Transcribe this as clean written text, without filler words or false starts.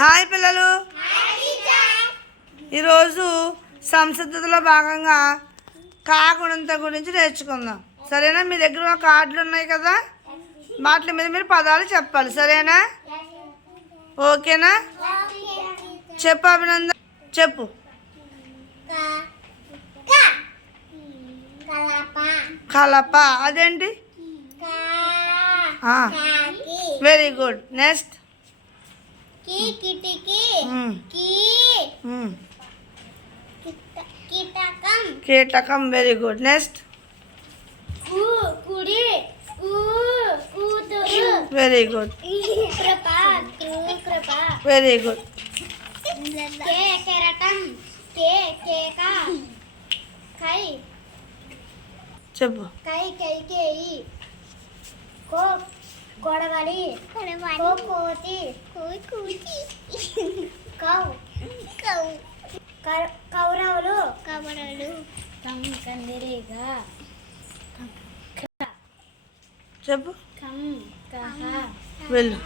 Hi పిల్లలు, ఈరోజు సంసిద్ధతలో భాగంగా కాగుణంత గురించి నేర్చుకుందాం. సరేనా? మీ దగ్గర కార్డులు ఉన్నాయి కదా, వాటి మీద మీరు పదాలు చెప్పాలి. సరేనా? ఓకేనా? చెప్పు అభినందన్, చెప్పు. కలప, అదేంటి? Very good. నెక్స్ట్ కీటకం. Very good. Next very good. Very good. చెప్పు. గొడవలి కోతి కౌరవులు కందిరీగా చెప్పు. వెళ్ళు.